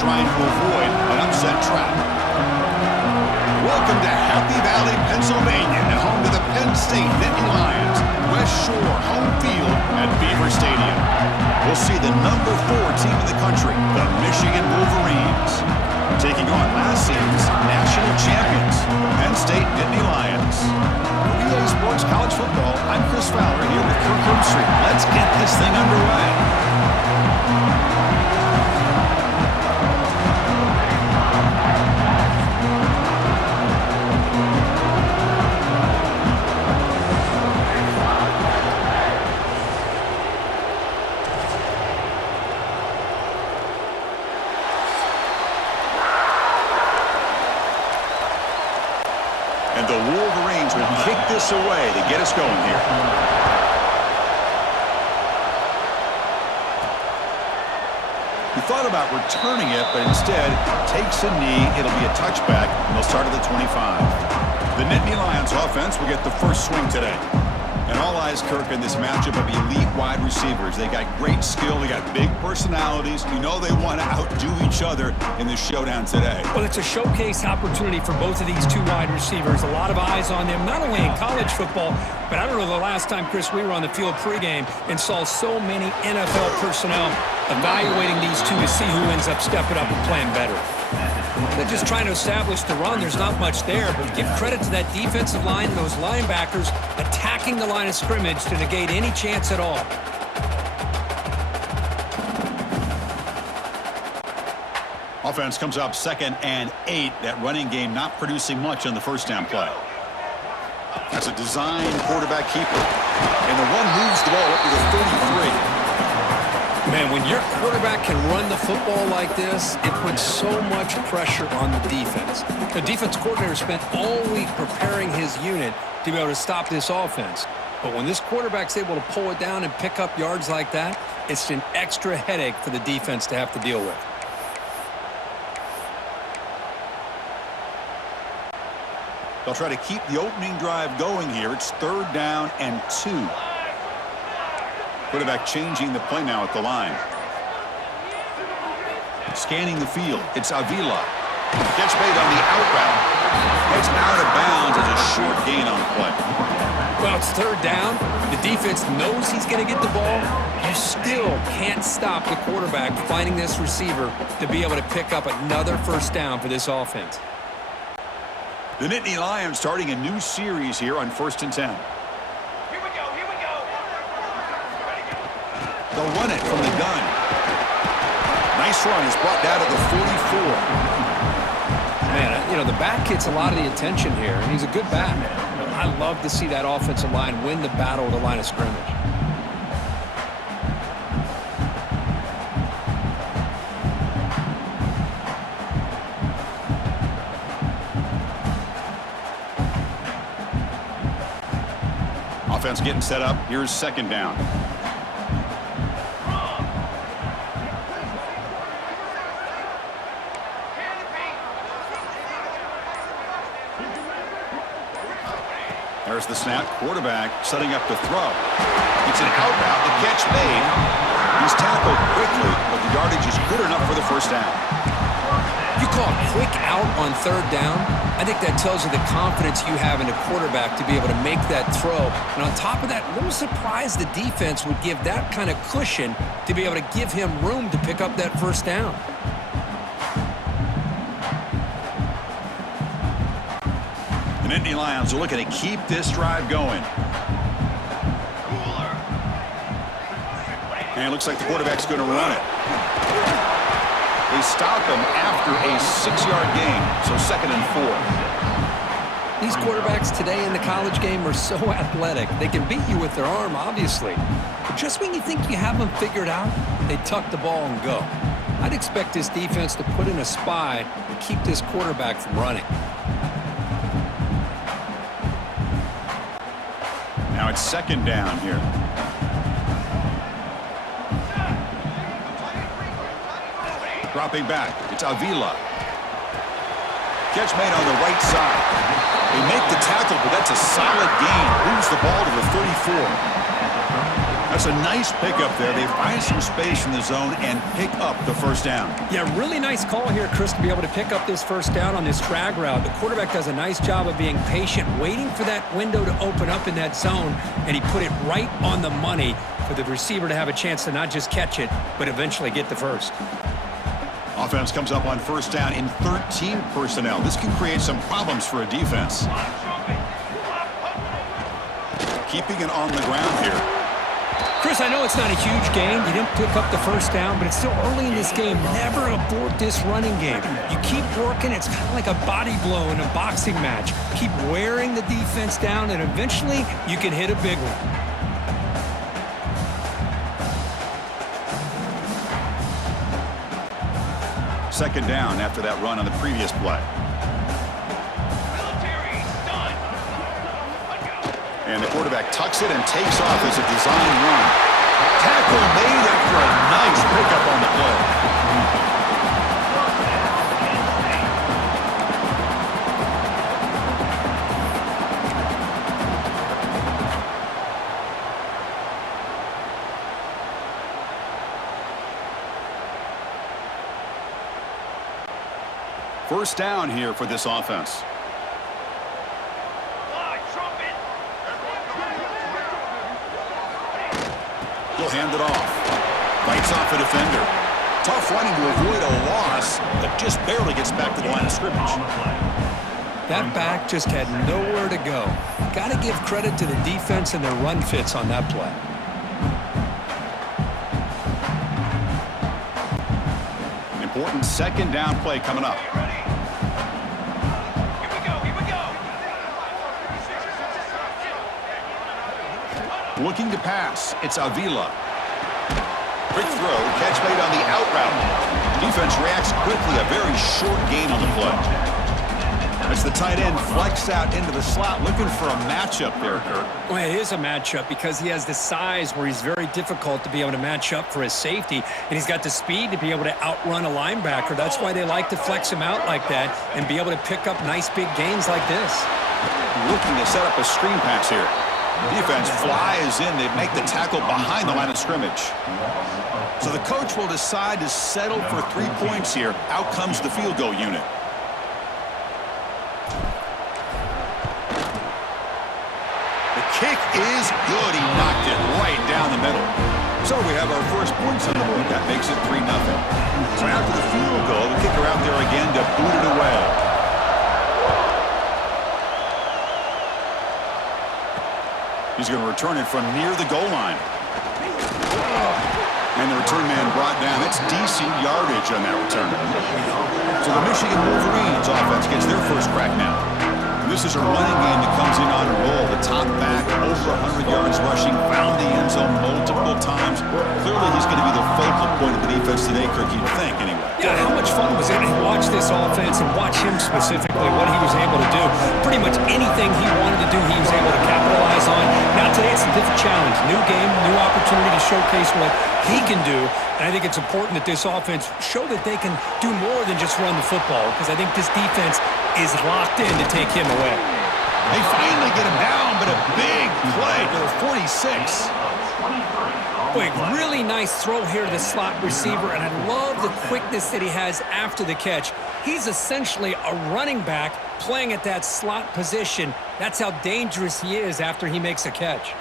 trying to avoid an upset trap. Welcome to Happy Valley, Pennsylvania, and home to the Penn State Nittany Lions. West Shore home field at Beaver Stadium. We'll see the number 4 team in the country, the Michigan Wolverines, taking on last season's national champions, the Penn State Nittany Lions. For EA Sports College Football, I'm Chris Fowler here with Kirk Herbstreit. Let's get this thing underway. And the Wolverines will kick this away to get us going here. He thought about returning it, but instead takes a knee. It'll be a touchback, and they'll start at the 25. The Nittany Lions offense will get the first swing today. And all eyes, Kirk, in this matchup of elite wide receivers. They got great skill. They got big personalities. You know they want to outdo each other in this showdown today. Well, it's a showcase opportunity for both of these two wide receivers. A lot of eyes on them, not only in college football, but I don't know the last time, Chris, we were on the field pregame and saw so many NFL personnel evaluating these two to see who ends up stepping up and playing better. They're just trying to establish the run. There's not much there, but give credit to that defensive line, those linebackers attacking the line of scrimmage to negate any chance at all. Offense comes up 2nd and 8. That running game not producing much on the first down play. That's a design quarterback keeper. And the one moves the ball up to the 33. Man, when your quarterback can run the football like this, it puts so much pressure on the defense. The defense coordinator spent all week preparing his unit to be able to stop this offense. But when this quarterback's able to pull it down and pick up yards like that, it's an extra headache for the defense to have to deal with. They'll try to keep the opening drive going here. It's 3rd down and 2. Quarterback changing the play now at the line. Scanning the field. It's Avila. Catch made on the out route. It's out of bounds as a short gain on the play. Well, it's 3rd down. The defense knows he's going to get the ball. You still can't stop the quarterback finding this receiver to be able to pick up another first down for this offense. The Nittany Lions starting a new series here on 1st and 10. They'll run it from the gun. Nice run. He's brought down to the 44. Man, you know, the back gets a lot of the attention here, and he's a good back. I love to see that offensive line win the battle at the line of scrimmage. Offense getting set up. Here's 2nd down. There's the snap. Quarterback setting up to throw. It's an out route. The catch made. He's tackled quickly, but the yardage is good enough for the first down. You call a quick out on 3rd down, I think that tells you the confidence you have in a quarterback to be able to make that throw. And on top of that, a little surprised the defense would give that kind of cushion to be able to give him room to pick up that first down. The Nittany Lions are looking to keep this drive going. And it looks like the quarterback's going to run it. They stop him after a 6-yard gain, so 2nd and 4. These quarterbacks today in the college game are so athletic. They can beat you with their arm, obviously. But just when you think you have them figured out, they tuck the ball and go. I'd expect this defense to put in a spy to keep this quarterback from running. Now it's 2nd down here. Dropping back, it's Avila. Catch made on the right side. They make the tackle, but that's a solid gain. Moves the ball to the 34. That's a nice pickup there. They find some space in the zone and pick up the first down. Yeah, really nice call here, Chris, to be able to pick up this first down on this drag route. The quarterback does a nice job of being patient, waiting for that window to open up in that zone, and he put it right on the money for the receiver to have a chance to not just catch it, but eventually get the first. Offense comes up on first down in 13 personnel. This can create some problems for a defense. Keeping it on the ground here. Chris, I know it's not a huge gain. You didn't pick up the first down, but it's still early in this game. Never abort this running game. You keep working. It's kind of like a body blow in a boxing match. Keep wearing the defense down, and eventually you can hit a big one. Second down after that run on the previous play. And the quarterback tucks it and takes off as a design run. Tackle made after a nice pickup on the play. First down here for this offense. He'll hand it off. Fights off a defender. Tough running to avoid a loss, but just barely gets back to the line of scrimmage. That back just had nowhere to go. Got to give credit to the defense and their run fits on that play. Important second down play coming up. Looking to pass. It's Avila. Quick throw. Catch made on the out route. Defense reacts quickly. A very short gain on the play. As the tight end flexed out into the slot, looking for a matchup there, Kurt. Well, it is a matchup because he has the size where he's very difficult to be able to match up for his safety, and he's got the speed to be able to outrun a linebacker. That's why they like to flex him out like that and be able to pick up nice big gains like this. Looking to set up a screen pass here. Defense flies in. They make the tackle behind the line of scrimmage. So the coach will decide to settle for 3 points here. Out comes the field goal unit. The kick is good. He knocked it right down the middle. So we have our first points on the board. That makes it 3-0. So after the field goal, the kicker out there again to boot it away. He's going to return it from near the goal line. And the return man brought down. That's decent yardage on that return. So the Michigan Wolverines offense gets their first crack now. And this is a running game that comes in on a roll. The top back, over 100 yards rushing, found the end zone multiple times. Clearly he's going to be the focal point of the defense today, Kirk, you'd think, anyway. Yeah, how much fun was it to watch this offense and watch him specifically, what he was able to do. Pretty much anything he wanted to do, he was able to capitalize on. Now today it's a different challenge. New game, new opportunity to showcase what he can do. And I think it's important that this offense show that they can do more than just run the football, because I think this defense is locked in to take him away. They finally get him down, but a big play to the 46. Boy, really nice throw here to the slot receiver, and I love the quickness that he has after the catch. He's essentially a running back playing at that slot position. That's how dangerous he is after he makes a catch.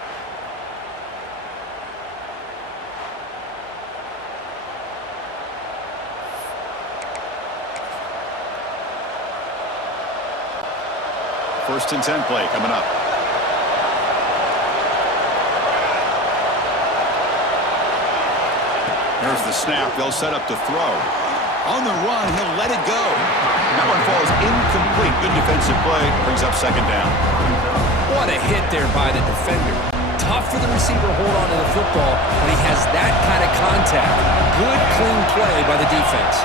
First and 10 play coming up. There's the snap. They'll set up to throw. On the run, he'll let it go. That one falls incomplete. Good defensive play. Brings up second down. What a hit there by the defender. Tough for the receiver to hold on to the football when he has that kind of contact. Good, clean play by the defense.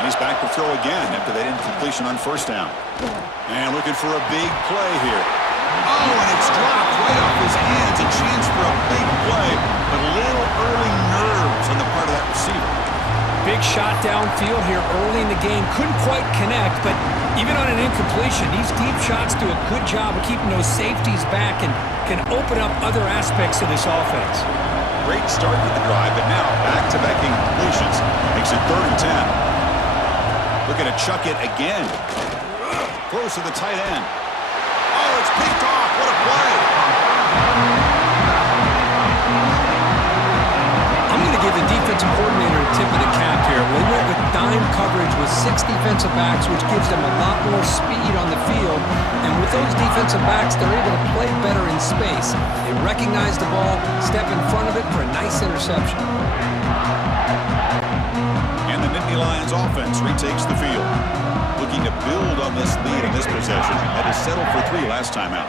And he's back to throw again after that incompletion on first down. And looking for a big play here. Oh, and it's dropped right off his hands. A chance for a big play, but a little early nerves on the part of that receiver. Big shot downfield here early in the game. Couldn't quite connect, but even on an incompletion, these deep shots do a good job of keeping those safeties back and can open up other aspects of this offense. Great start with the drive, but now back-to-back incompletions makes it 3rd and 10. Looking to chuck it again. Close to the tight end. Oh, it's picked off. What a play. I'm going to give the defensive coordinator a tip of the cap here. They went with dime coverage with 6 defensive backs, which gives them a lot more speed on the field. And with those defensive backs, they're able to play better in space. They recognize the ball, step in front of it for a nice interception. And the Nittany Lions offense retakes the field. Looking to build on this lead in this possession. Had to settle for 3 last time out.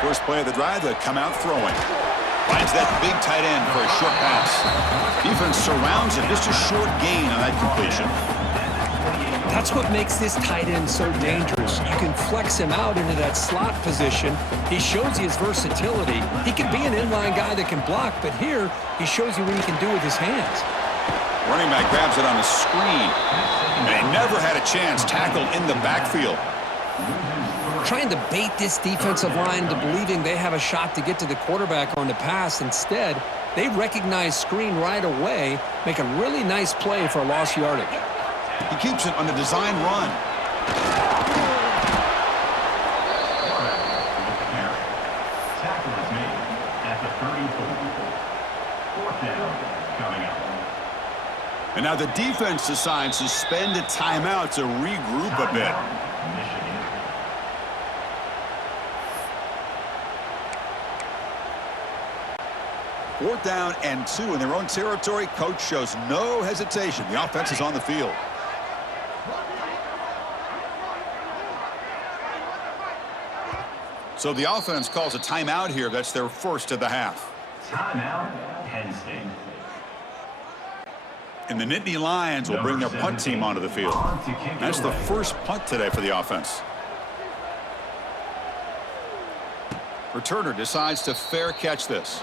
First play of the drive, they come out throwing. Finds that big tight end for a short pass. Defense surrounds him. Just a short gain on that completion. That's what makes this tight end so dangerous. You can flex him out into that slot position. He shows you his versatility. He can be an inline guy that can block, but here he shows you what he can do with his hands. Running back grabs it on the screen. And he never had a chance tackled in the backfield. Trying to bait this defensive line into believing they have a shot to get to the quarterback on the pass. Instead, they recognize screen right away, make a really nice play for a lost yardage. He keeps it on the design run. Tackle is made at the 34. 4th down coming up. And now the defense decides to spend a timeout to regroup a bit. Fourth down and 2 in their own territory. Coach shows no hesitation. The offense is on the field. So the offense calls a timeout here. That's their first of the half. Timeout, Penn State. And the Nittany Lions will bring their punt team onto the field. That's the first punt today for the offense. Returner decides to fair catch this.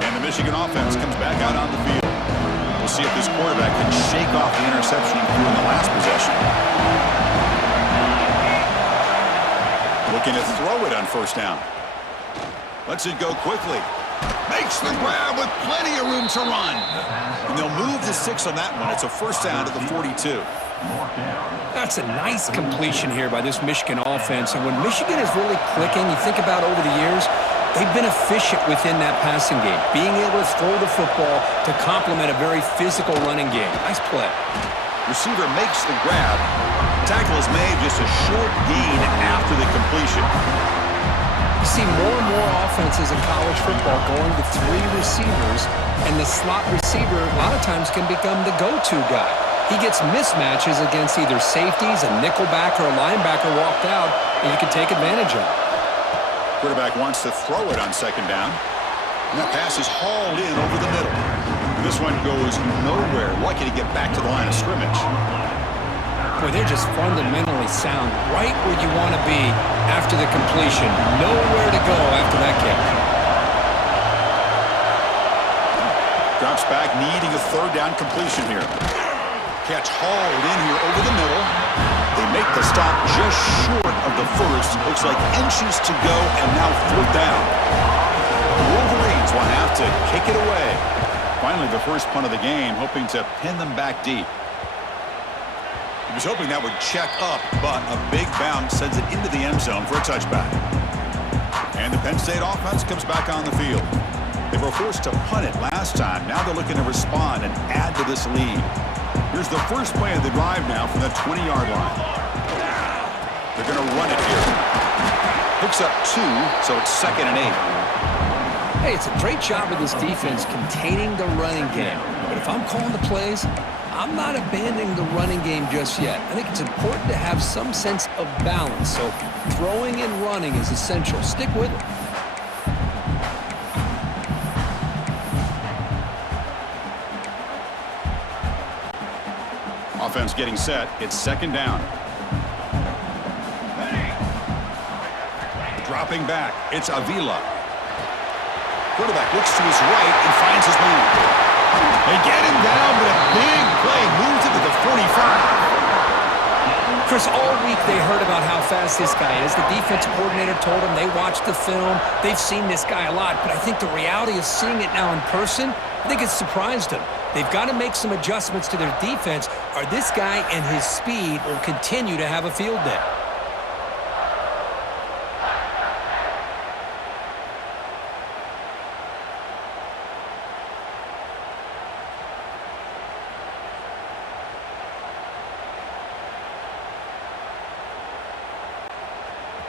And the Michigan offense comes back out on the field. We'll see if this quarterback can shake off the interception he threw in the last possession. Looking to throw it on first down. Lets it go quickly. Makes the grab with plenty of room to run. And they'll move the 6 on that one. It's a first down to the 42. That's a nice completion here by this Michigan offense. And when Michigan is really clicking, you think about over the years, they've been efficient within that passing game, being able to throw the football to complement a very physical running game. Nice play. Receiver makes the grab. Tackle is made, just a short gain after the completion. You see more and more offenses in college football going to 3 receivers, and the slot receiver a lot of times can become the go-to guy. He gets mismatches against either safeties, a nickelback, or a linebacker walked out, and you can take advantage of it. Quarterback wants to throw it on second down. And that pass is hauled in over the middle. And this one goes nowhere. Lucky to get back to the line of scrimmage. Boy, they're just fundamentally sound, right where you want to be after the completion. Nowhere to go after that catch. Drops back, needing a third down completion here. Catch hauled in here over the middle. They make the stop just short of the first. Looks like inches to go, and now 4th down. The Wolverines will have to kick it away. Finally, the first punt of the game, hoping to pin them back deep. He was hoping that would check up, but a big bounce sends it into the end zone for a touchback. And the Penn State offense comes back on the field. They were forced to punt it last time. Now they're looking to respond and add to this lead. Here's the first play of the drive now from the 20-yard line. They're going to run it here. Picks up 2, so it's 2nd and 8. Hey, it's a great job of this defense containing the running game. But if I'm calling the plays, I'm not abandoning the running game just yet. I think it's important to have some sense of balance. So throwing and running is essential. Stick with it. Offense getting set. It's 2nd down. Drop Dropping back, it's Avila. Quarterback looks to his right and finds his man. They get him down, but a big play moves it to the 45. Chris, all week they heard about how fast this guy is. The defensive coordinator told them they watched the film. They've seen this guy a lot, but I think the reality of seeing it now in person, I think it's surprised them. They've got to make some adjustments to their defense, or this guy and his speed will continue to have a field day.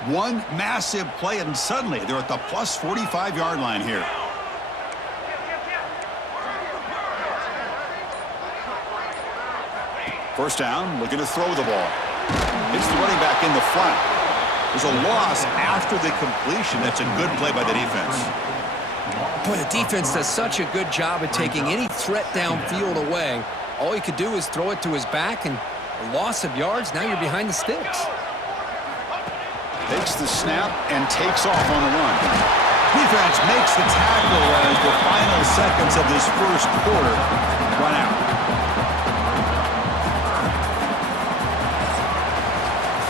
One massive play, and suddenly they're at the plus 45-yard line here. First down, looking to throw the ball. It's the running back in the flat. There's a loss after the completion. That's a good play by the defense. Boy, the defense does such a good job at taking any threat downfield away. All he could do is throw it to his back, and a loss of yards, now you're behind the sticks. Takes the snap and takes off on the run. Defense makes the tackle as the final seconds of this first quarter run out.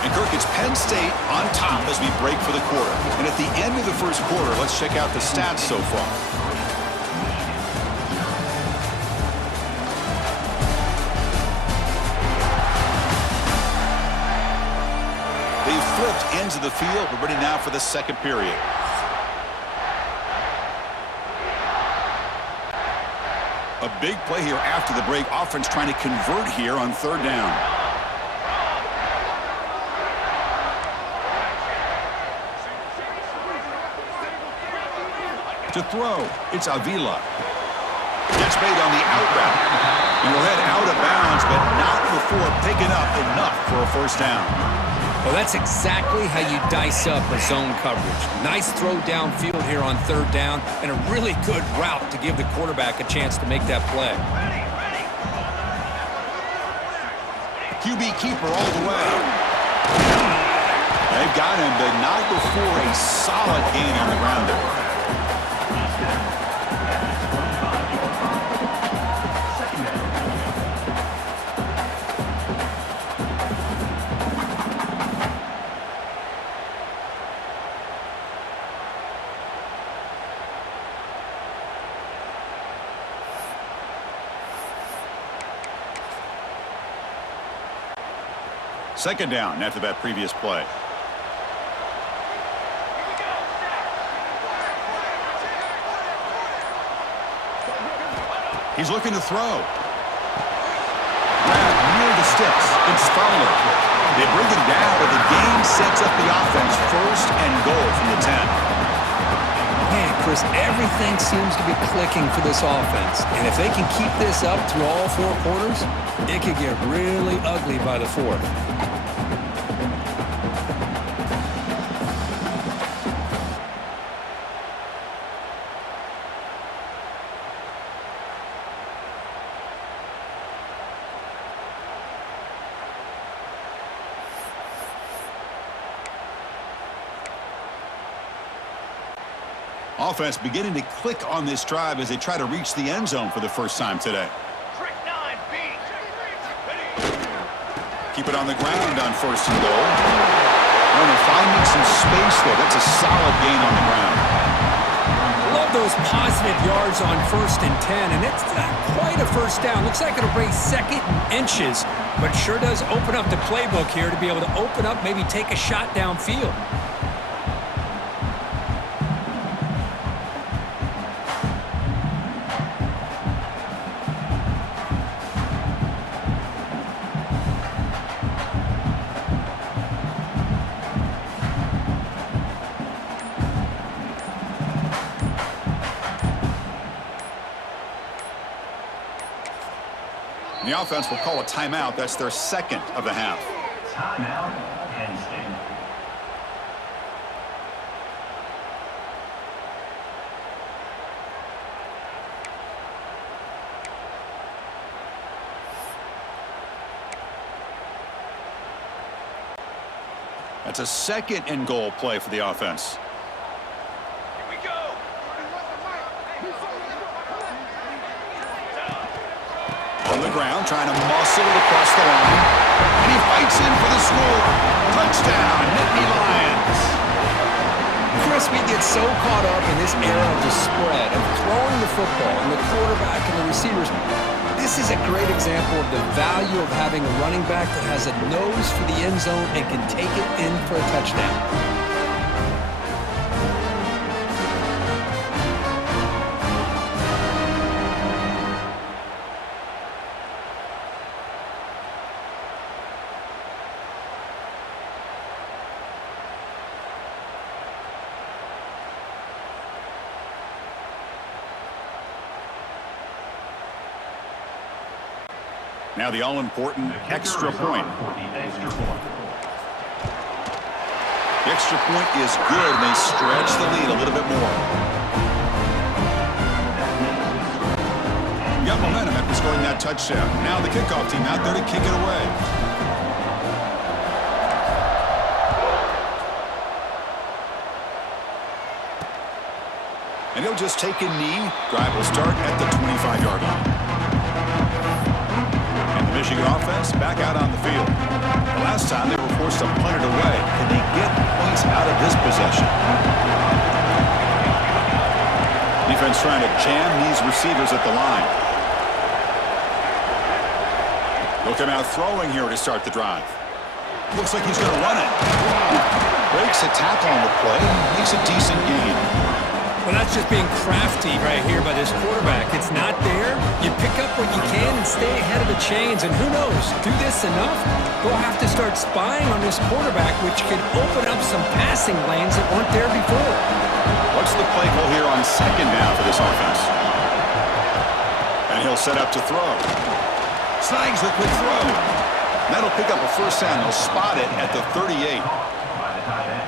And Kirk, it's Penn State on top as we break for the quarter. And at the end of the first quarter, let's check out the stats so far. Flipped into the field. We're ready now for the second period. A big play here after the break. Offense trying to convert here on third down. To throw, it's Avila. Gets made on the out route. He'll head out of bounds, but not before picking up enough for a first down. Well, that's exactly how you dice up a zone coverage. Nice throw downfield here on third down, and a really good route to give the quarterback a chance to make that play. QB keeper all the way. They've got him, but not before a solid gain on the ground there. Second down after that previous play. He's looking to throw. Grabbed near the sticks. It's Fowler. They bring him down, but the gain sets up the offense first and goal from the 10. Man, Chris, everything seems to be clicking for this offense. And if they can keep this up through all four quarters, it could get really ugly by the fourth. Offense beginning to click on this drive as they try to reach the end zone for the first time today. Keep it on the ground on first and goal. And they're finding some space there. That's a solid gain on the ground. Love those positive yards on 1st and 10, and it's not quite a first down. Looks like it'll bring second and inches, but it sure does open up the playbook here to be able to open up, maybe take a shot downfield. The offense will call a timeout. That's their second of the half. Timeout, Penn State. That's a second and goal play for the offense. ground, trying to muscle it across the line. And he fights in for the score. Touchdown, Nittany Lions. Chris, we get so caught up in this era of the spread, of throwing the football, and the quarterback and the receivers. This is a great example of the value of having a running back that has a nose for the end zone and can take it in for a touchdown. Now the all-important extra point. The extra point is good, and they stretch the lead a little bit more. You got momentum after scoring that touchdown. Now the kickoff team out there to kick it away. And he'll just take a knee. Drive will start at the 25-yard line. Michigan offense back out on the field. The last time they were forced to punt it away. Can they get points out of this possession? Defense trying to jam these receivers at the line. They'll come out throwing here to start the drive. Looks like he's going to run it. Breaks a tackle on the play. Makes a decent gain. Well, that's just being crafty right here by this quarterback. It's not there. You pick up what you can and stay ahead of the chains. And who knows, do this enough, they'll have to start spying on this quarterback, which can open up some passing lanes that weren't there before. What's the play call here on second down for this offense? And he'll set up to throw. Snags the quick throw. That'll pick up a first down. They'll spot it at the 38.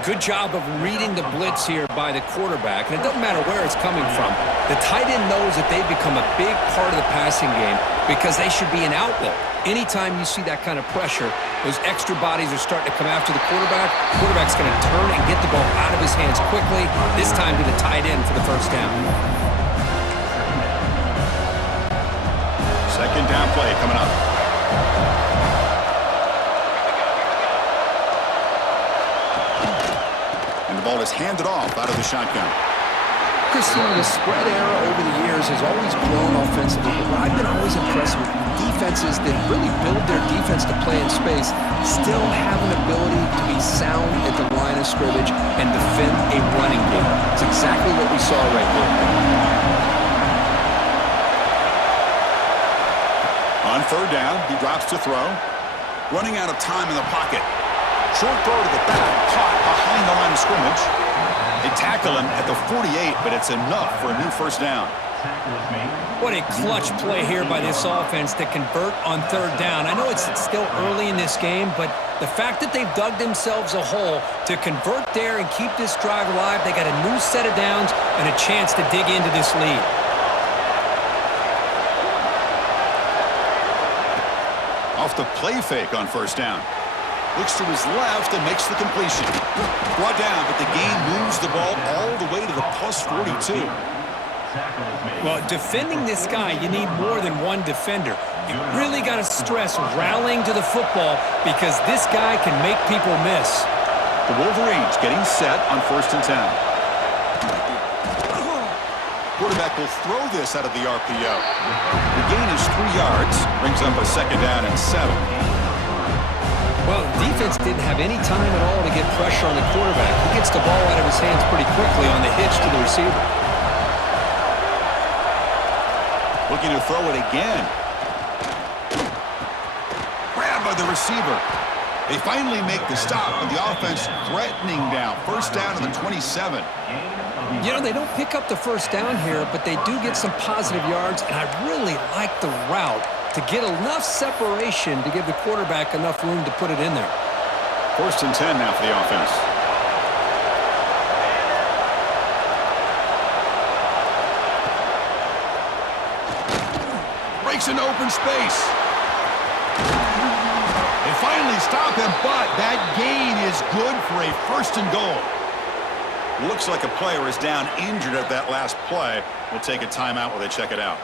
Good job of reading the blitz here by the quarterback. And it doesn't matter where it's coming from. The tight end knows that they've become a big part of the passing game because they should be an outlet. Anytime you see that kind of pressure, those extra bodies are starting to come after the quarterback. The quarterback's going to turn and get the ball out of his hands quickly, this time to the tight end for the first down. Second down play coming up. Ball is handed off out of the shotgun. Chris, the spread era over the years has always blown offensively, but I've been always impressed with defenses that really build their defense to play in space, still have an ability to be sound at the line of scrimmage and defend a running game. It's exactly what we saw right there. On third down, he drops to throw. Running out of time in the pocket. Short throw to the back, caught behind the line of scrimmage. They tackle him at the 48, but it's enough for a new first down. What a clutch play here by this offense to convert on third down. I know it's still early in this game, but the fact that they've dug themselves a hole to convert there and keep this drive alive, they got a new set of downs and a chance to dig into this lead. Off the play fake on first down. Looks to his left and makes the completion. Brought down, but the gain moves the ball all the way to the plus 42. Well, defending this guy, you need more than one defender. You really got to stress rallying to the football because this guy can make people miss. The Wolverines getting set on 1st and 10. Quarterback will throw this out of the RPO. The gain is 3 yards, brings up a second down and 7. Well, the defense didn't have any time at all to get pressure on the quarterback. He gets the ball out of his hands pretty quickly on the hitch to the receiver. Looking to throw it again. Grabbed by the receiver. They finally make the stop, but the offense threatening down. First down to the 27. You know, they don't pick up the first down here, but they do get some positive yards, and I really like the route to get enough separation to give the quarterback enough room to put it in there. 1st and 10 now for the offense. Breaks into open space. They finally stop him, but that gain is good for a 1st and goal. Looks like a player is down injured at that last play. We'll take a timeout while they check it out.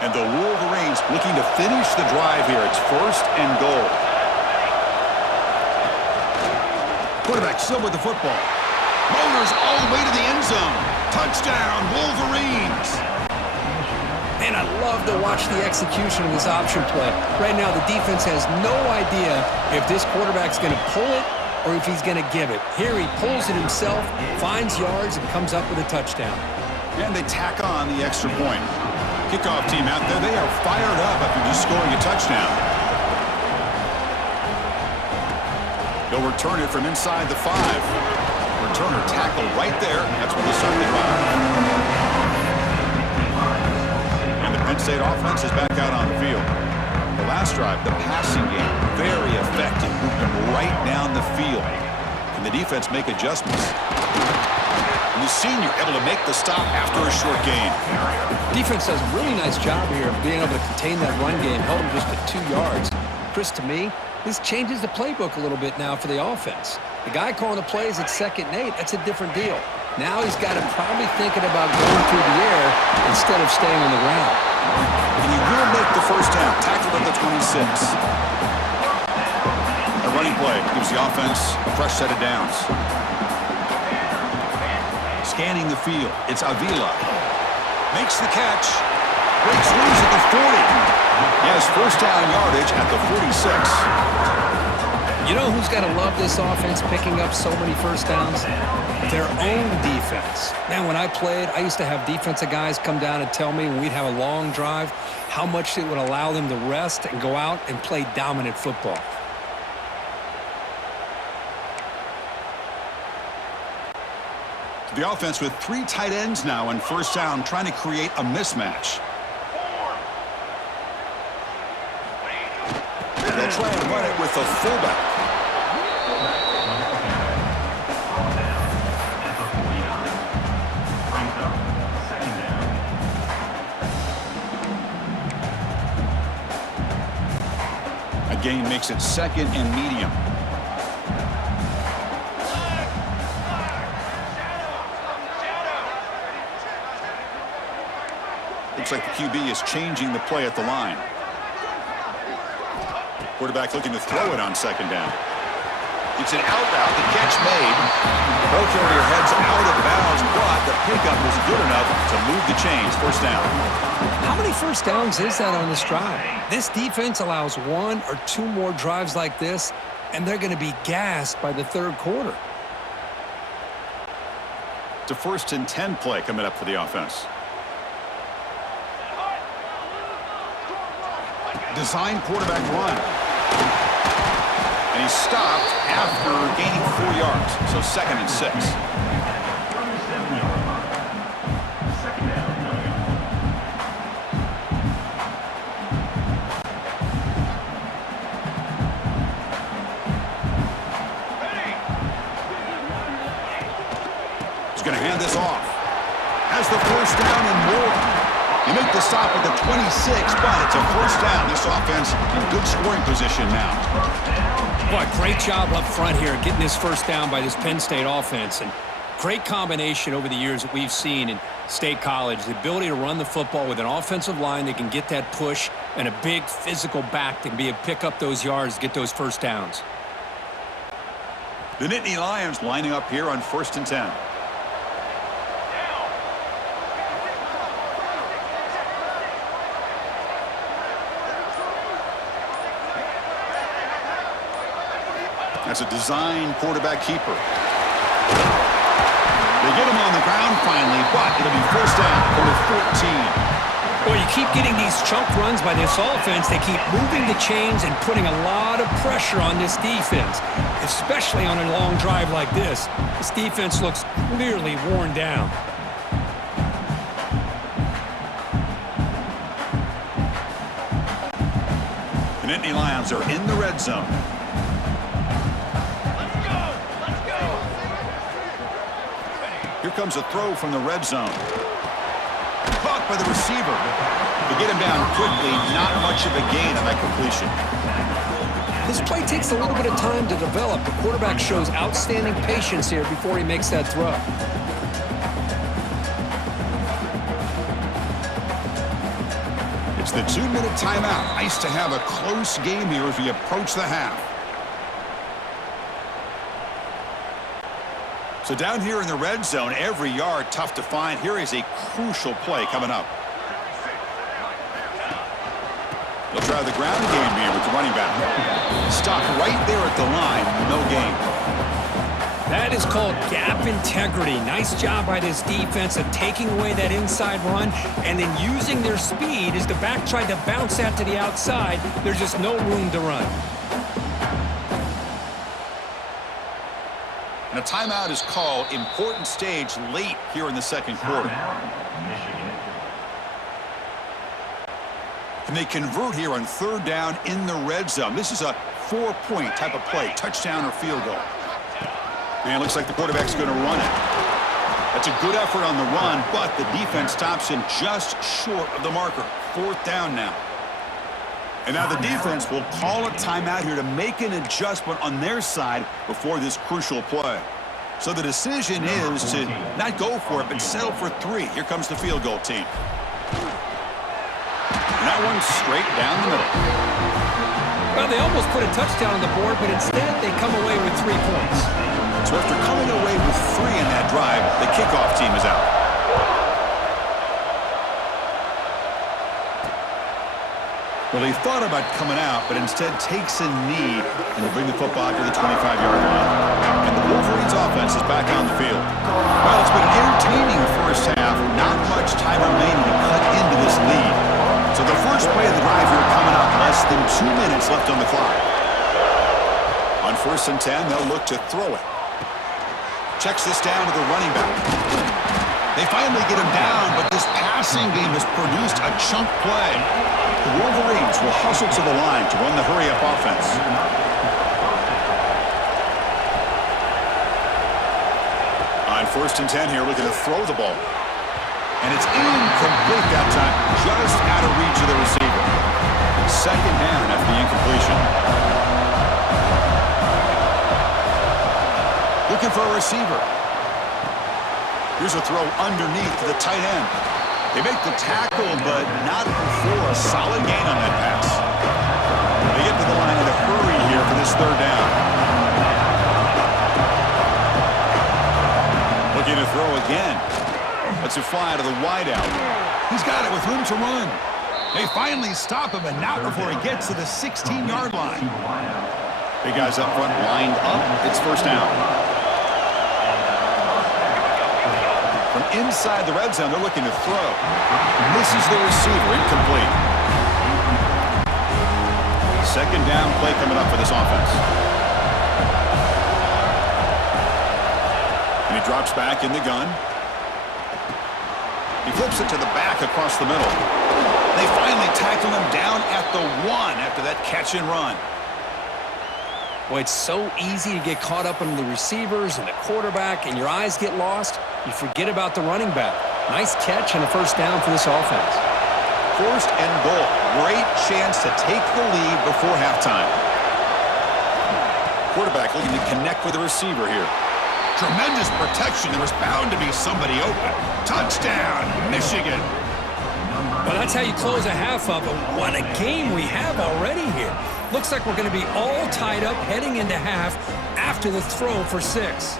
And the Wolverines looking to finish the drive here. It's 1st and goal. Quarterback still with the football. Motors all the way to the end zone. Touchdown, Wolverines. And I love to watch the execution of this option play. Right now, the defense has no idea if this quarterback's going to pull it or if he's going to give it. Here he pulls it himself, finds yards, and comes up with a touchdown. And they tack on the extra point. Kickoff team out there, they are fired up after just scoring a touchdown. They'll return it from inside the 5. Returner tackle right there. That's when they start the drive. And the Penn State offense is back out on the field. The last drive, the passing game, very effective. Moved them right down the field. Can the defense make adjustments? And the senior able to make the stop after a short gain. Defense does a really nice job here of being able to contain that run game, held them just at 2 yards. Chris, to me, this changes the playbook a little bit now for the offense. The guy calling the plays at 2nd and 8, that's a different deal. Now he's got him probably thinking about going through the air instead of staying on the ground. And he will make the first down, tackled at the 26. A running play gives the offense a fresh set of downs. Scanning the field, it's Avila. Makes the catch. Breaks loose at the 40. He has first down yardage at the 46. You know who's got to love this offense picking up so many first downs? Their own defense. Man, when I played, I used to have defensive guys come down and tell me when we'd have a long drive how much it would allow them to rest and go out and play dominant football. The offense with 3 tight ends now on first down, trying to create a mismatch. They'll try and run it with the fullback. A gain makes it 2nd and medium. Looks like the QB is changing the play at the line. Quarterback looking to throw it on 2nd down. It's an out route, the catch made. Both carrier heads out of bounds, but the pickup was good enough to move the chains. First down. How many first downs is that on this drive? This defense allows 1 or 2 more drives like this, and they're going to be gassed by the 3rd quarter. It's a 1st and 10 play coming up for the offense. Design quarterback run. And he's stopped after gaining 4 yards. So 2nd and 6. He's going to hand this off. Has the first down and more. You make the stop at the 26, but it's a first down. This offense in good scoring position now. Boy, great job up front here getting this first down by this Penn State offense. And great combination over the years that we've seen in State College. The ability to run the football with an offensive line that can get that push and a big physical back that can be able to pick up those yards to get those first downs. The Nittany Lions lining up here on 1st and 10. That's a design quarterback keeper. They get him on the ground finally, but it'll be first down for the 14. Well, you keep getting these chunk runs by this offense. They keep moving the chains and putting a lot of pressure on this defense, especially on a long drive like this. This defense looks clearly worn down. The Nittany Lions are in the red zone. Here comes a throw from the red zone. Caught by the receiver. To get him down quickly, not much of a gain on that completion. This play takes a little bit of time to develop. The quarterback shows outstanding patience here before he makes that throw. the 2-minute timeout. Nice to have a close game here as we approach the half. So down here in the red zone, every yard tough to find. Here is a crucial play coming up. They'll try the ground game here with the running back. Stopped right there at the line. No gain. That is called gap integrity. Nice job by this defense of taking away that inside run and then using their speed as the back tried to bounce that to the outside. There's just no room to run. And a timeout is called. Important stage late here in the second quarter. And they convert here on third down in the red zone. This is a 4-point type of play, touchdown or field goal. And it looks like the quarterback's going to run it. That's a good effort on the run, but the defense stops him just short of the marker. Fourth down now. And now the defense will call a timeout here to make an adjustment on their side before this crucial play. So the decision is to not go for it, but settle for 3. Here comes the field goal team. And that one's straight down the middle. Well, they almost put a touchdown on the board, but instead they come away with 3 points. So after coming away with 3 in that drive, the kickoff team is out. Well, he thought about coming out, but instead takes a knee and will bring the football to the 25-yard line. And the Wolverines offense is back on the field. Well, it's been an entertaining first half. Not much time remaining to cut into this lead. So the first play of the drive here coming up, less than 2 minutes left on the clock. On 1st and 10, they'll look to throw it. Checks this down to the running back. They finally get him down, but this passing game has produced a chunk play. The Wolverines will hustle to the line to run the hurry-up offense. On 1st and 10 here, looking to throw the ball. And it's incomplete that time, just out of reach of the receiver. Second down after the incompletion. Looking for a receiver. Here's a throw underneath to the tight end. They make the tackle, but not before a solid gain on that pass. They get to the line in a hurry here for this third down. Looking to throw again. That's a fly to the wideout. He's got it with room to run. They finally stop him, and not before he gets to the 16-yard line. Big guys up front lined up. It's first down. From inside the red zone, they're looking to throw. Misses the receiver, incomplete. Second down play coming up for this offense. And he drops back in the gun. He flips it to the back across the middle. They finally tackle him down at the 1 after that catch and run. Boy, it's so easy to get caught up in the receivers and the quarterback, and your eyes get lost. You forget about the running back. Nice catch and a first down for this offense. First and goal. Great chance to take the lead before halftime. Quarterback looking to connect with the receiver here. Tremendous protection. There was bound to be somebody open. Touchdown, Michigan. Well, that's how you close a half up. But what a game we have already here. Looks like we're going to be all tied up heading into half after the throw for 6.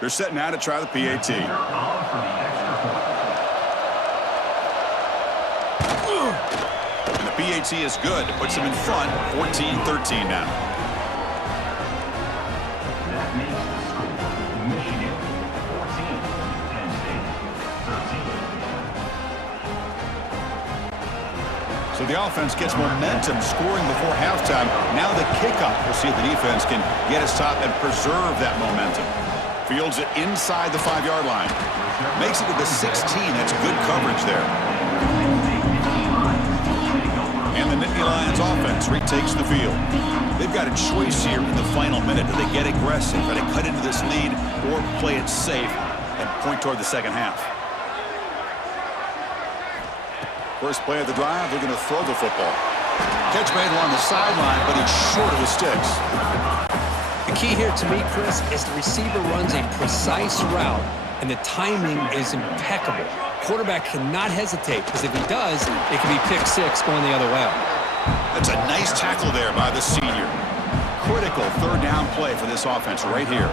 They're setting out to try the PAT. And the PAT is good. It puts them in front, 14-13 now. That makes the score Michigan 14, Penn State 13. So the offense gets momentum scoring before halftime. Now the kickoff. We'll see if the defense can get a stop and preserve that momentum. Fields it inside the 5-yard line. Makes it to the 16. That's good coverage there. And the Nittany Lions offense retakes the field. They've got a choice here in the final minute. Do they get aggressive, try to cut into this lead, or play it safe and point toward the second half? First play of the drive, they're going to throw the football. Catch made along the sideline, but he's short of the sticks. The key here to me, Chris, is the receiver runs a precise route, and the timing is impeccable. Quarterback cannot hesitate, because if he does, it can be pick six going the other way. That's a nice tackle there by the senior. Critical third down play for this offense right here.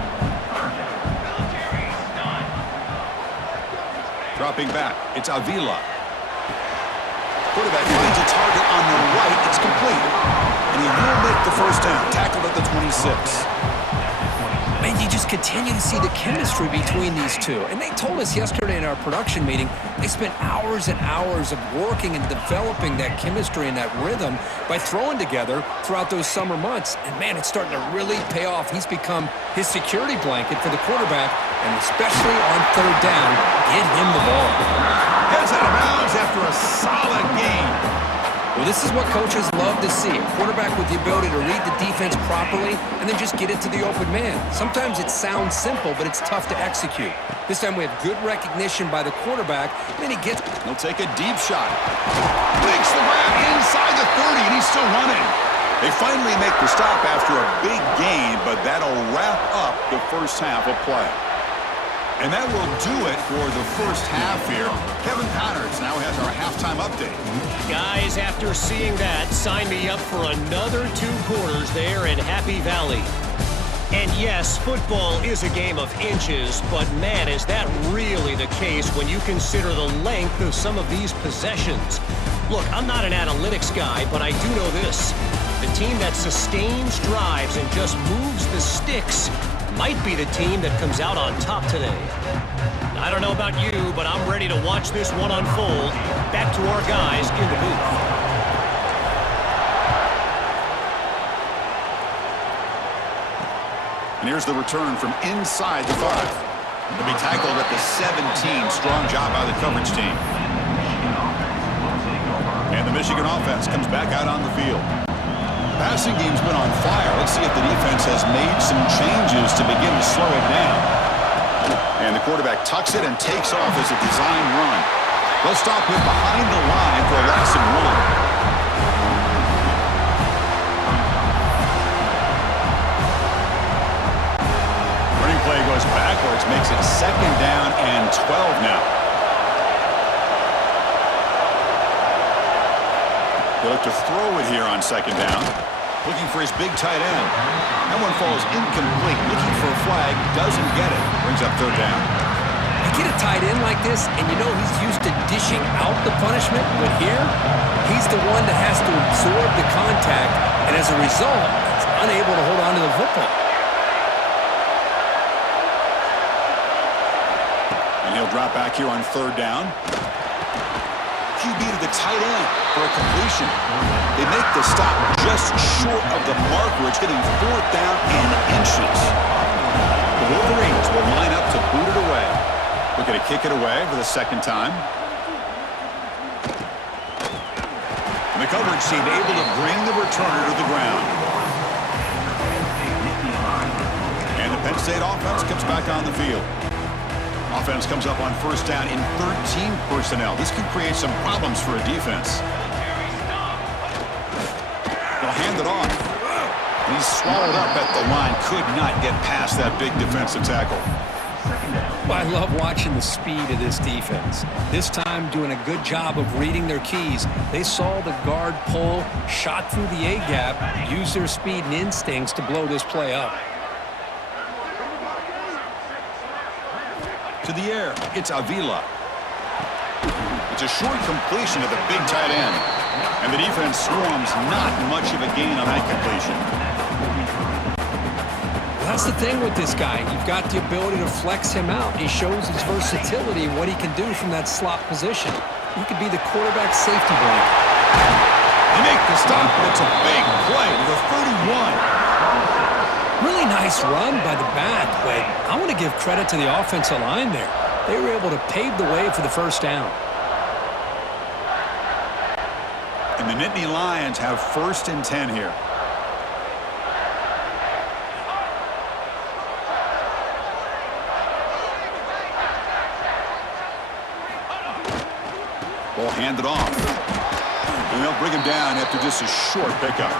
Dropping back, it's Avila. Quarterback finds a target on the right. It's complete. And he will make the first down. Tackled at the 26. Man, you just continue to see the chemistry between these two. And they told us yesterday in our production meeting, they spent hours and hours of working and developing that chemistry and that rhythm by throwing together throughout those summer months. And man, it's starting to really pay off. He's become his security blanket for the quarterback, and especially on third down, get him the ball. Heads out of bounds after a solid game. Well, this is what coaches love to see. A quarterback with the ability to read the defense properly and then just get it to the open man. Sometimes it sounds simple, but it's tough to execute. This time we have good recognition by the quarterback, and then he gets... He'll take a deep shot. Makes the grab inside the 30, and he's still running. They finally make the stop after a big gain, but that'll wrap up the first half of play. And that will do it for the first half here. Kevin Connors now has our halftime update. Guys, after seeing that, sign me up for another 2 quarters there in Happy Valley. And yes, football is a game of inches, but man, is that really the case when you consider the length of some of these possessions. Look, I'm not an analytics guy, but I do know this. The team that sustains drives and just moves the sticks might be the team that comes out on top today. I don't know about you, but I'm ready to watch this one unfold. Back to our guys in the booth. And here's the return from inside the 5. To be tackled at the 17. Strong job by the coverage team. And the Michigan offense comes back out on the field. Passing game's been on fire. Let's see if the defense has made some changes to begin to slow it down. And the quarterback tucks it and takes off as a design run. They'll stop him behind the line for a loss and 1. Running play goes backwards, makes it 2nd down and 12 now. They look to throw it here on 2nd down. Looking for his big tight end. That one falls incomplete. Looking for a flag. Doesn't get it. Brings up 3rd down. You get a tight end like this, and you know he's used to dishing out the punishment, but here, he's the one that has to absorb the contact, and as a result, he's unable to hold on to the football. And he'll drop back here on 3rd down. QB to the tight end for a completion. They make the stop just short of the marker. It's getting 4th down and inches. The Wolverines will line up to boot it away. We're going to kick it away for the 2nd time. And the coverage team able to bring the returner to the ground. And the Penn State offense comes back on the field. Offense comes up on 1st down in 13 personnel. This can create some problems for a defense. They'll hand it off. He's swallowed up at the line. Could not get past that big defensive tackle. Well, I love watching the speed of this defense. This time doing a good job of reading their keys. They saw the guard pull, shot through the A-gap, used their speed and instincts to blow this play up. To the air, it's Avila. It's a short completion to the big tight end. And the defense swarms not much of a gain on that completion. Well, that's the thing with this guy. You've got the ability to flex him out. He shows his versatility and what he can do from that slot position. He could be the quarterback safety blanket. They make the stop, but it's a big play to the 31. Really nice run by the back, but I want to give credit to the offensive line there. They were able to pave the way for the first down. And the Nittany Lions have 1st and 10 here. Ball handed off. And they'll bring him down after just a short pickup.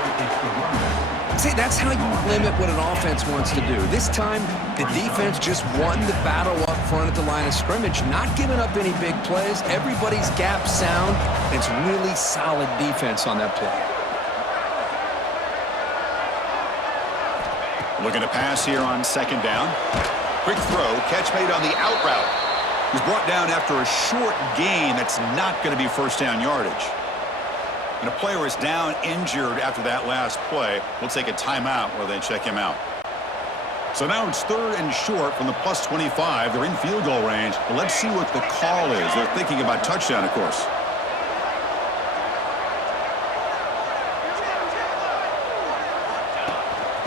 See, that's how you limit what an offense wants to do. This time, the defense just won the battle up front at the line of scrimmage, not giving up any big plays. Everybody's gap sound. It's really solid defense on that play. Looking to pass here on 2nd down. Quick throw, catch made on the out route. He's brought down after a short gain that's not going to be 1st down yardage. And a player is down injured after that last play. We'll take a timeout while they check him out. So now it's 3rd and short from the +25. They're in field goal range. But let's see what the call is. They're thinking about touchdown, of course.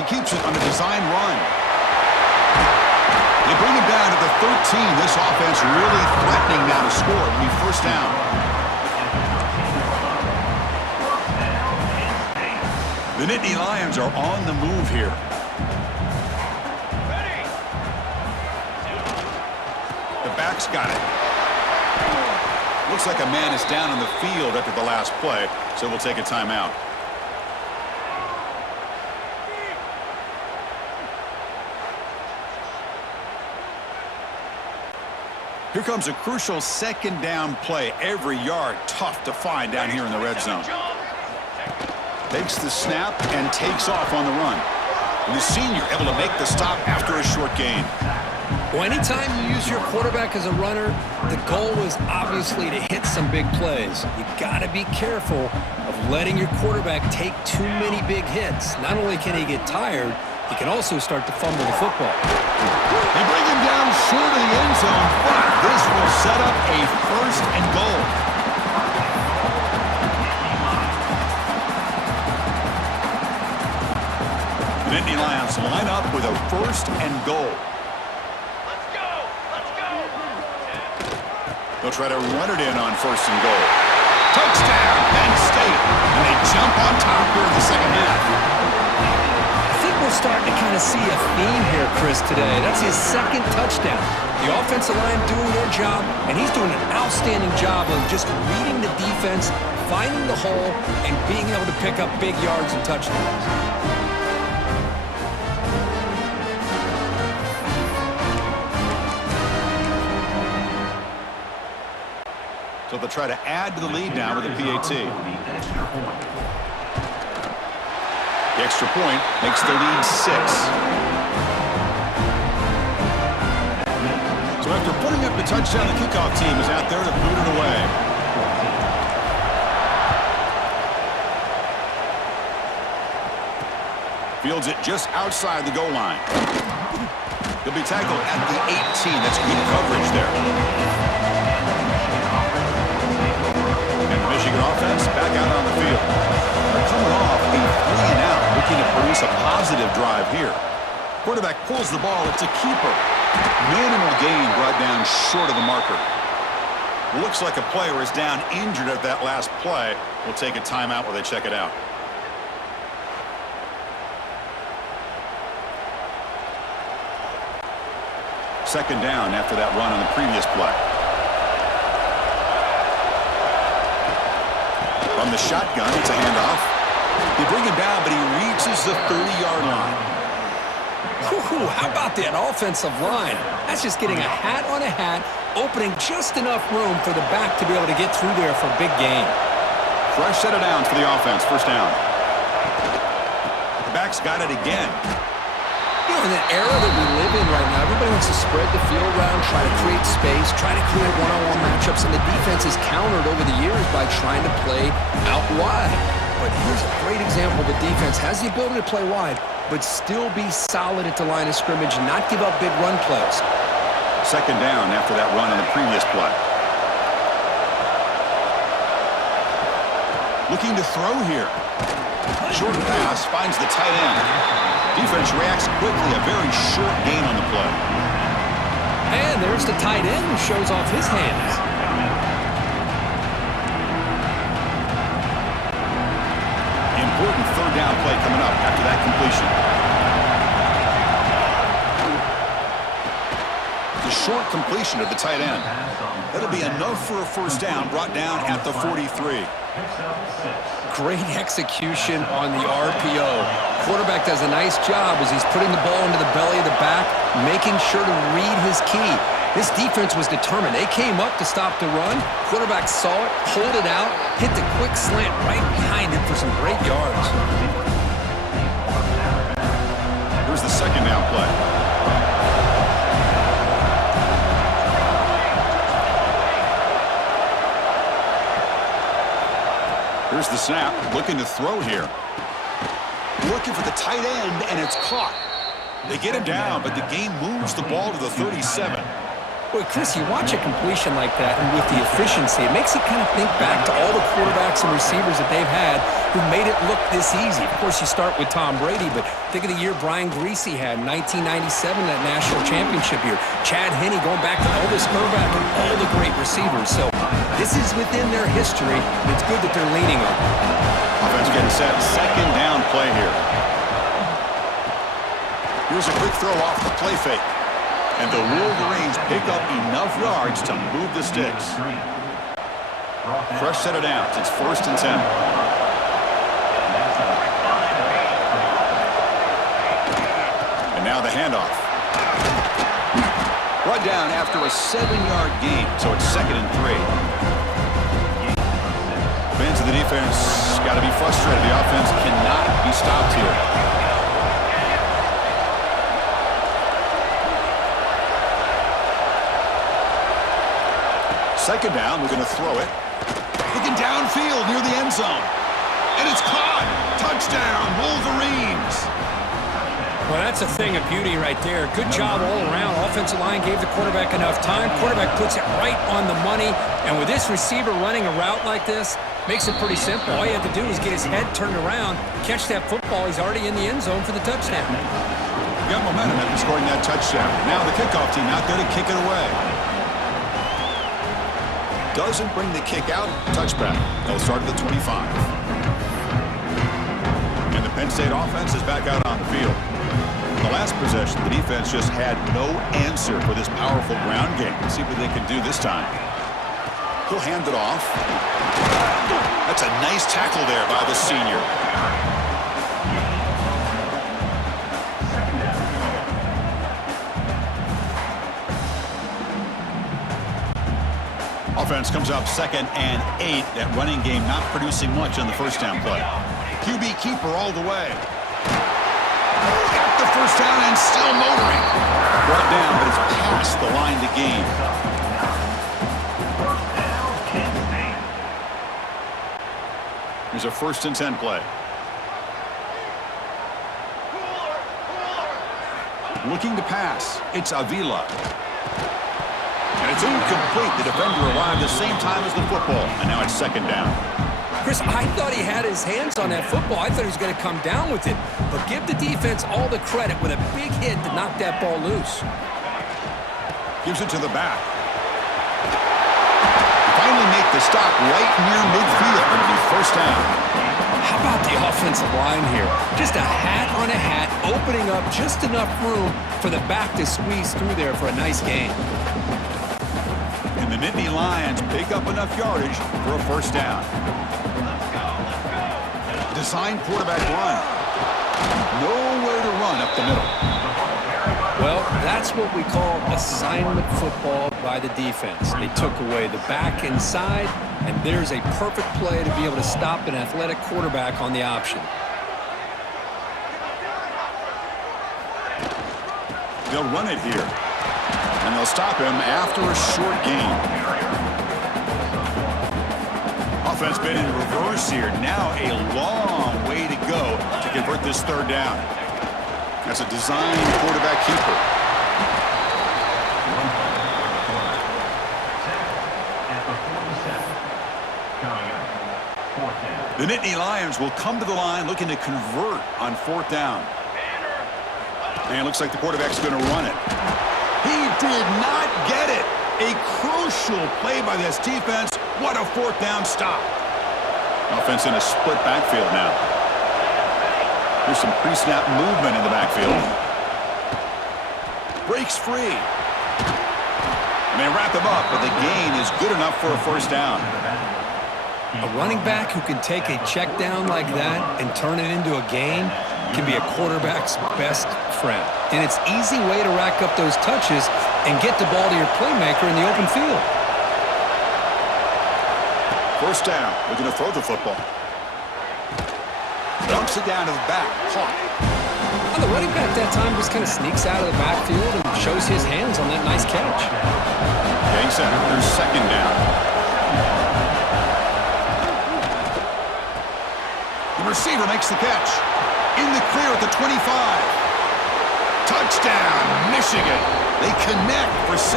He keeps it on a design run. They bring him down to the 13. This offense really threatening now to score. It'll be 1st down. The Nittany Lions are on the move here. The back's got it. Looks like a man is down on the field after the last play, so we'll take a timeout. Here comes a crucial 2nd down play. Every yard tough to find down here in the red zone. Takes the snap and takes off on the run. And the senior able to make the stop after a short gain. Well, anytime you use your quarterback as a runner, the goal is obviously to hit some big plays. You got to be careful of letting your quarterback take too many big hits. Not only can he get tired, he can also start to fumble the football. They bring him down short of the end zone, but this will set up a 1st and goal. The Nittany Lions line up with a 1st and goal. Let's go! Let's go! They'll try to run it in on 1st and goal. Touchdown, Penn State. And they jump on top here in the 2nd half. I think we're starting to kind of see a theme here, Chris, today. That's his 2nd touchdown. The offensive line doing their job, and he's doing an outstanding job of just reading the defense, finding the hole, and being able to pick up big yards and touchdowns. So they'll try to add to the lead now with a PAT. The extra point makes the lead 6. So after putting up the touchdown, the kickoff team is out there to boot it away. Fields it just outside the goal line. He'll be tackled at the 18. That's good coverage there. And the Michigan offense back out on the field. They're coming off a 3-and-out, looking to produce a positive drive here. Quarterback pulls the ball. It's a keeper. Minimal gain brought down short of the marker. Looks like a player is down injured at that last play. We'll take a timeout while they check it out. Second down after that run on the previous play. From the shotgun, it's a handoff. They bring him down, but he reaches the 30-yard line. Whew, how about that offensive line? That's just getting a hat on a hat, opening just enough room for the back to be able to get through there for a big gain. Fresh set of downs for the offense. First down. The back's got it again. You know, in the era that we live in right now, everybody wants to spread the field around, try to create space, try to create one-on-one matchups, and the defense is countered over the years by trying to play out wide. But here's a great example. The defense has the ability to play wide, but still be solid at the line of scrimmage and not give up big run plays. Second down after that run on the previous play. Looking to throw here. Short pass finds the tight end. Defense reacts quickly. A very short gain on the play. And there's the tight end who shows off his hands. Important third down play coming up after that completion. The short completion of the tight end. That'll be enough for a first down, brought down at the 43. Great execution on the RPO. Quarterback does a nice job as he's putting the ball into the belly of the back, making sure to read his key. This defense was determined. They came up to stop the run. Quarterback saw it, pulled it out, hit the quick slant right behind him for some great yards. Here's the second down play. Here's the snap, looking to throw here. Looking for the tight end, and it's caught. They get him down, but the game moves the ball to the 37. Boy, Chris, you watch a completion like that, and with the efficiency, it makes you kind of think back to all the quarterbacks and receivers that they've had who made it look this easy. Of course, you start with Tom Brady, but think of the year Brian Griese had in 1997, that national championship year. Chad Henne going back to Elvis Grbac and all the great receivers. So this is within their history, and it's good that they're leaning on it. Offense getting set. Second down play here. Here's a quick throw off the play fake. And the Wolverines pick up enough yards to move the sticks. Fresh set of downs. It's 1st and 10. And now the handoff. Brought down after a 7-yard gain, so it's 2nd and 3. Fans of the defense got to be frustrated. The offense cannot be stopped here. Second down, we're going to throw it. Looking downfield near the end zone. And it's caught. Touchdown, Wolverines. Well, that's a thing of beauty right there. Good job all around. Offensive line gave the quarterback enough time. Quarterback puts it right on the money. And with this receiver running a route like this, makes it pretty simple. All you have to do is get his head turned around, catch that football. He's already in the end zone for the touchdown. Got momentum after scoring that touchdown. Now the kickoff team out there to kick it away. Doesn't bring the kick out. Touchback. They'll start at the 25. And the Penn State offense is back out on the field. The last possession, the defense just had no answer for this powerful ground game. Let's see what they can do this time. He'll hand it off. That's a nice tackle there by the senior. Offense comes up 2nd and 8. That running game not producing much on the first down play. QB keeper all the way. Got the first down and still motoring. Brought down, but it's past the line to gain. Here's a 1st and 10 play. Looking to pass. It's Avila. And it's incomplete. The defender arrived the same time as the football. And now it's 2nd down. Chris, I thought he had his hands on that football. I thought he was going to come down with it. But give the defense all the credit with a big hit to knock that ball loose. Gives it to the back. Finally make the stop right near midfield. It'll be 1st down. How about the offensive line here? Just a hat on a hat, opening up just enough room for the back to squeeze through there for a nice gain. And the Nittany Lions pick up enough yardage for a 1st down. Designed quarterback run. Nowhere to run up the middle. Well, that's what we call assignment football by the defense. They took away the back inside, and there's a perfect play to be able to stop an athletic quarterback on the option. They'll run it here. And they'll stop him after a short gain. Offense been in reverse here. Now a long way to go to convert this 3rd down. That's a designed quarterback keeper. At the 47. Coming up, 4th down. The Nittany Lions will come to the line looking to convert on 4th down. And it looks like the quarterback's going to run it. He did not get it. A crucial play by this defense. What a 4th down stop. Offense in a split backfield now. There's some pre-snap movement in the backfield. Breaks free. And they wrap him up, but the gain is good enough for a 1st down. A running back who can take a check down like that and turn it into a gain can be a quarterback's best friend. And it's an easy way to rack up those touches and get the ball to your playmaker in the open field. 1st down. Looking to throw the football. Dumps it down to the back. Caught. Well, the running back that time just kind of sneaks out of the backfield and shows his hands on that nice catch. Getting set. There's 2nd down. The receiver makes the catch. In the clear at the 25. Touchdown, Michigan. They connect for 6.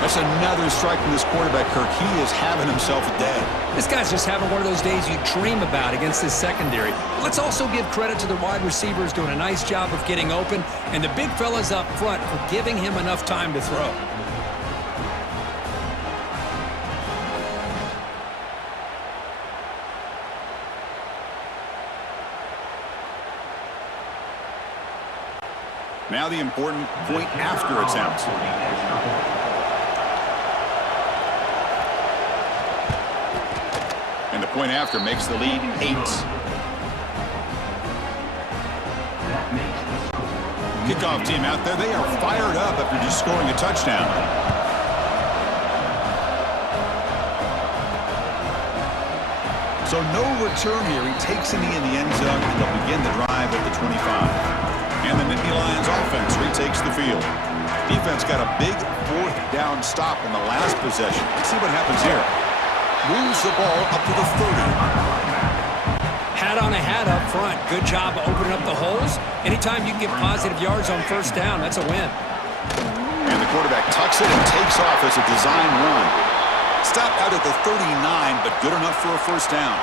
That's another strike from this quarterback, Kirk. He is having himself a day. This guy's just having one of those days you dream about against his secondary. But let's also give credit to the wide receivers doing a nice job of getting open and the big fellas up front for giving him enough time to throw. Now the important point after attempt. And the point after makes the lead 8. Kickoff team out there. They are fired up after just scoring a touchdown. So no return here. He takes it in the end zone, and they'll begin the drive at the 25. And the Nittany Lions offense retakes the field. Defense got a big 4th down stop in the last possession. Let's see what happens here. Moves the ball up to the 30. Hat on a hat up front. Good job of opening up the holes. Anytime you can get positive yards on 1st down, that's a win. And the quarterback tucks it and takes off as a design run. Stopped out at the 39, but good enough for a 1st down.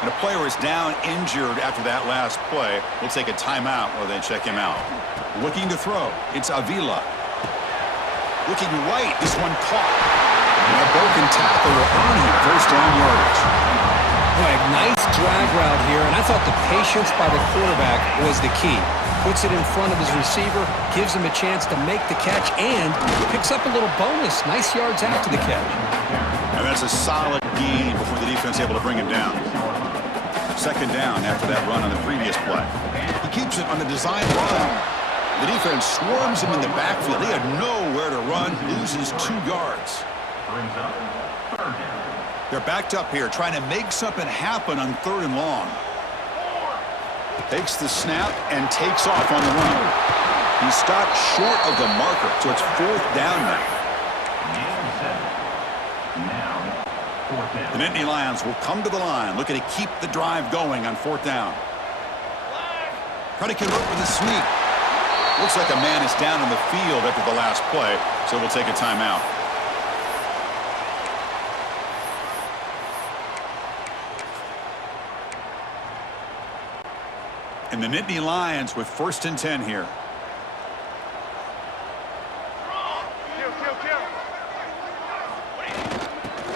And a player is down injured after that last play. We'll take a timeout while they check him out. Looking to throw. It's Avila. Looking right. This one caught. And a broken tackle will earn him 1st down yardage. Boy, nice drag route here, and I thought the patience by the quarterback was the key. Puts it in front of his receiver, gives him a chance to make the catch, and picks up a little bonus. Nice yards after the catch. And that's a solid gain before the defense able to bring him down. 2nd down after that run on the previous play. He keeps it on the design run. The defense swarms him in the backfield. He had nowhere to run, loses 2 yards. They're backed up here, trying to make something happen on 3rd and long. Takes the snap and takes off on the run. He stopped short of the marker, so it's 4th down now. The Nittany Lions will come to the line, looking to keep the drive going on 4th down. Try to convert with a sweep. Looks like a man is down in the field after the last play, so we'll take a timeout. And the Nittany Lions with 1st and 10 here.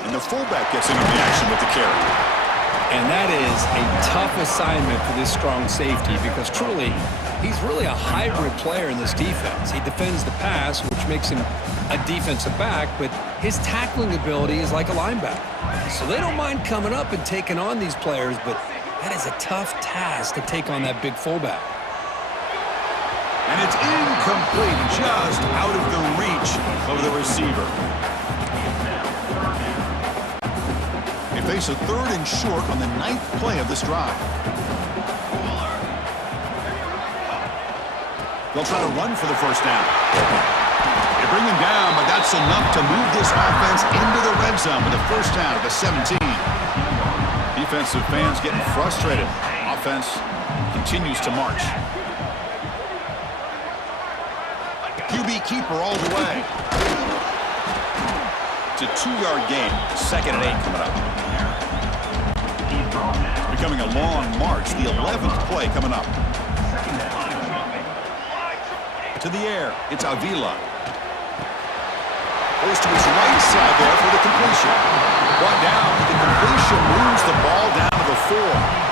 And the fullback gets into the action with the carry. And that is a tough assignment for this strong safety because truly, he's really a hybrid player in this defense. He defends the pass, which makes him a defensive back, but his tackling ability is like a linebacker. So they don't mind coming up and taking on these players, but that is a tough task to take on that big fullback. And it's incomplete, just out of the reach of the receiver. They face a 3rd and short on the 9th play of this drive. They'll try to run for the 1st down. They bring him down, but that's enough to move this offense into the red zone with a 1st down at the 17. Defensive fans getting frustrated. Offense continues to march. QB keeper all the way. It's a 2-yard gain. 2nd and 8 coming up. Becoming a long march, the 11th play coming up. To the air, it's Avila. Goes to his right side there for the completion. Brought down, the completion moves the ball down to the 4.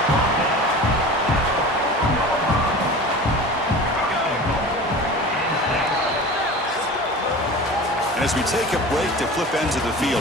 And as we take a break to flip ends of the field,